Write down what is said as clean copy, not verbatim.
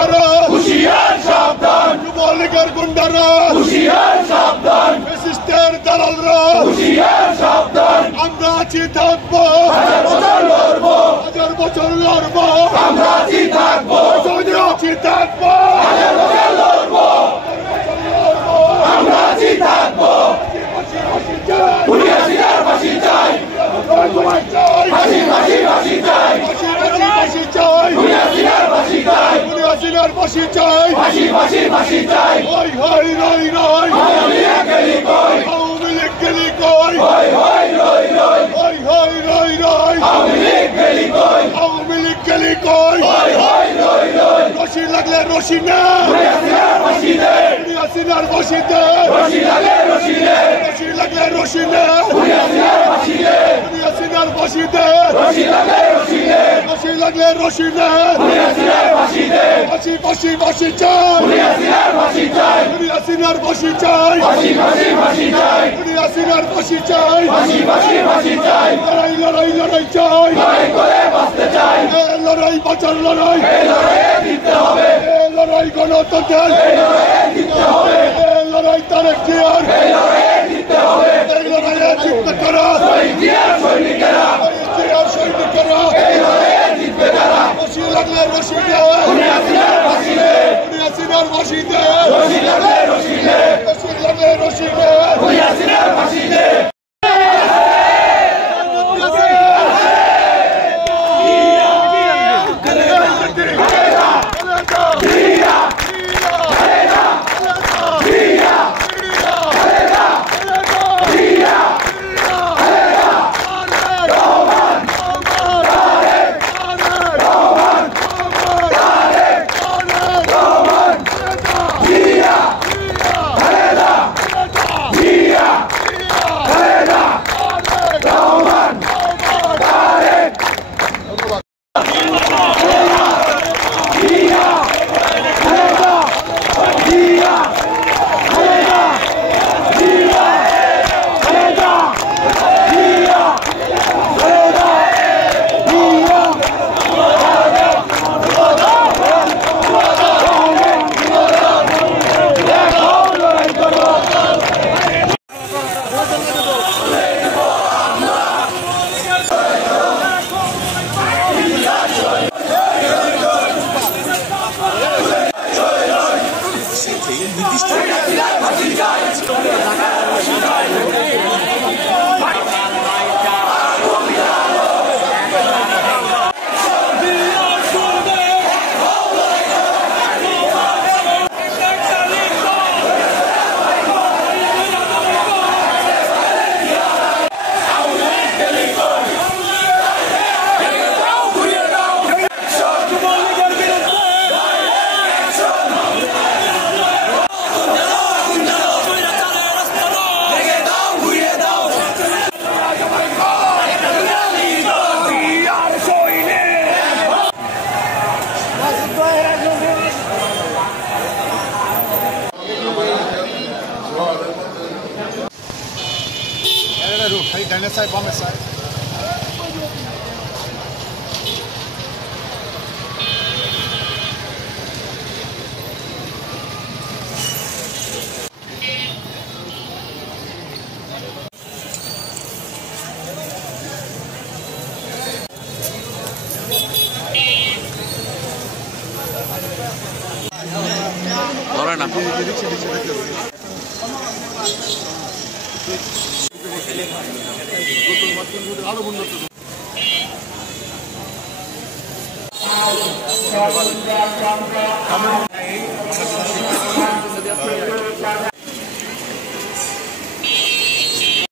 গুন্ডারা হুঁশিয়ার সাবধান, যুবলীগের গুন্ডারা হুঁশিয়ার সাবধান, ফ্যাসিস্টের দালালরা হুঁশিয়ার সাবধান। আমরা আছি থাকবো, হাজার বছর লড়বো, হাজার বছর লড়বো, আমরা আছি থাকবো, আছি থাকবো, হাজার বছর লড়বো, আমরা আছি থাকবো। খুনি হাসিনার ফাঁসি চাই, ফাঁসি ফাঁসি ফাঁসি চাই, ফাঁসি চাই, খুনি হাসিনার ফাঁসি চাই, খুনি হাসিনার ফাঁসি চাই, ফাঁসি ফাঁসি ফাঁসি চাই। হই হই রই রই, আওয়ামী লীগ গেলি কই, আওয়ামী লীগ গেলি কই, হই হই রই রই, হই হই রই রই, আওয়ামী লীগ গেলি কই, আওয়ামী লীগ গেলি কই, হই হই রই রই। রশি লাগলে রশি না, খুনি হাসিনার ফাঁসি দে, খুনি হাসিনার ফাঁসি দে, রশি লাগলে রশি দে, রশি লাগলে রশি নে, খুনি হাসিনার ফাঁসি দে, খুনি হাসিনার ফাঁসি দে, রশি লাগলে রশি নে, রশি লাগলে রশি নে, খুনি হাসিনার ফাঁসি দে, ফাঁসি ফাঁসি ফাঁসি চাই, খুনি হাসিনার ফাঁসি চাই, খুনি হাসিনার ফাঁসি চাই, ফাঁসি ফাঁসি ফাঁসি চাই, খুনি হাসিনার ফাঁসি চাই, ফাঁসি ফাঁসি ফাঁসি চাই। লড়াই লড়াই লড়াই চাই, লড়াই করে বাঁচতে চাই, লড়াই বাঁচার লড়াই, লড়াইয়ে জিততে হবে, লড়াই গণতন্ত্রের, লড়াইয়ে জিততে হবে, লড়াই তারেক জিয়ার, লড়াইয়ে জিততে হবে, লড়াইয়ে জিততে কারা, শহীদ জিয়ার সৈনিকেরা, শহীদ জিয়ার সৈনিকেরা, লড়াইয়ে জিতবে কারা। রশি লাগলে রশি দে, খুনি হাসিনার ফাঁসি দে, খুনি হাসিনার ফাঁসি দে, রশি লাগলে রশি দে, রশি লাগলে রশি দে, খুনি হাসিনার ফাঁসি দে। Down this side, bomb this side. Ahora no. আরো উন্নত আমরা